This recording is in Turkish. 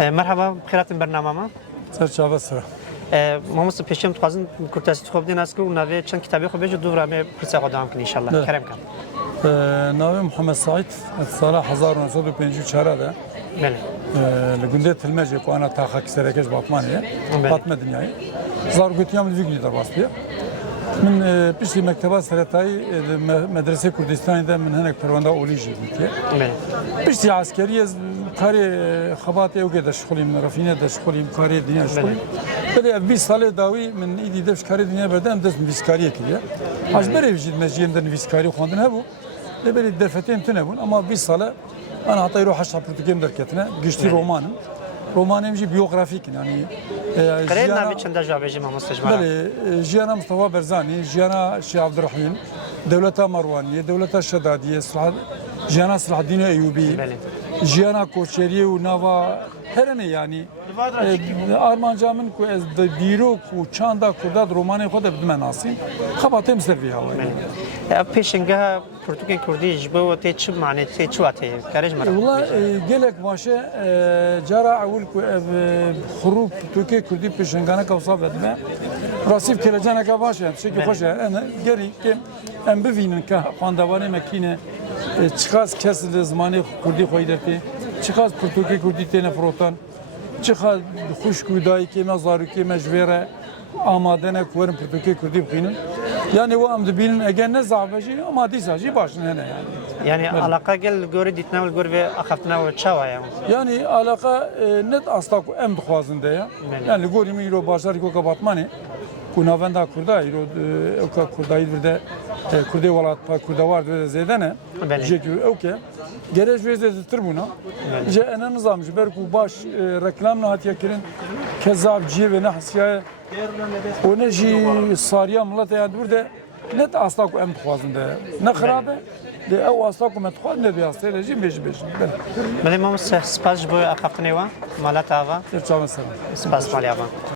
مرحبا بخيرات برنامه سرچاوه سر. ما مست پیشم توازن کورتاسی خوب دین است که نوی چند کتابی خوبه جو دو رامه پرسه قدام کنی انشالله کرم کن. ناوی محمد سعید سال 1954 ده. بله. لگنده تلمجه که آن تاخک سرکش باطمانیه. باطم دنیایی. زار گوتیام دیگری در باستیه. من پیشی مکتبه سرتایی مدرسه کردستانی ده من هنگ پرونده اولیجی بودیه. بله. پیشی عسکری از کاری خبات اوگه داشتیم رفینه داشتیم کاری دنیا داشتیم. ولی 20 سال داوی من ایدی داشت کاری دنیا بردم دست ویسکاریه کیه. از بره وجود مجیدن ویسکاری خواندن هبو. لبری درفتیم تنبون اما 20 سال أنا أعطي روح أشرح برتقال دركتنا قشتي رومانم رومانم جي بيوغرافيك يعني قرينا بيتشن جواب جي ما مستجمع بله جيانا مصطفى برزاني جيانا شي عبد الرحيم دولتها مروانية دولتها الشدادية جيانا صلاح الدين أيوبي جيانا كوشيري ونافا هرني يعني أرمان جامن كو از ديرو كو چاندا كرداد روماني خود بدمن ناسي خباتهم سرفيها پیشنگاه پرتغال کردی جبو تی چه معنی تی چه واته کارج مرا والله قالك ماشي جرى اول خروج تركيا كردي پیشنگانه كوصاب بدمه راسيف كلجانه كباشه شكل خوش انا قري كم ام ببینن که خواندوانه مکینه چقدر کس زمانی کردی خویدتی چقدر پرتغال کردی تنه فروتان چقدر خوش کودایی که مزاری که مجبوره آماده نه کورن پرتغال کردی بخینن yani o amdı bilin eğer ne zahmeci ama disaji başına ne yani alaka gel göre ditna ve göre ve akhaftna ve çava ya yani alaka net asla ku em xwazinde ya yani gori mi iro başar ko kapatmani ku navenda kurda iro o kurdayı bir de kurdi valat pa kurda var de zedene jeki okey gerek vezde turbuna je enen nizamcı ber ku baş reklam nahatiye kirin kezabci ve nahsiye o ne ji sariya millet yani burada net asla ku em xwazinde ne xarabe de ev asla ku metxwaz ne biyastı rejim beş بله ما سپاس جو اخافتنی و مالات آوا چاوان سلام سپاس مالی آوا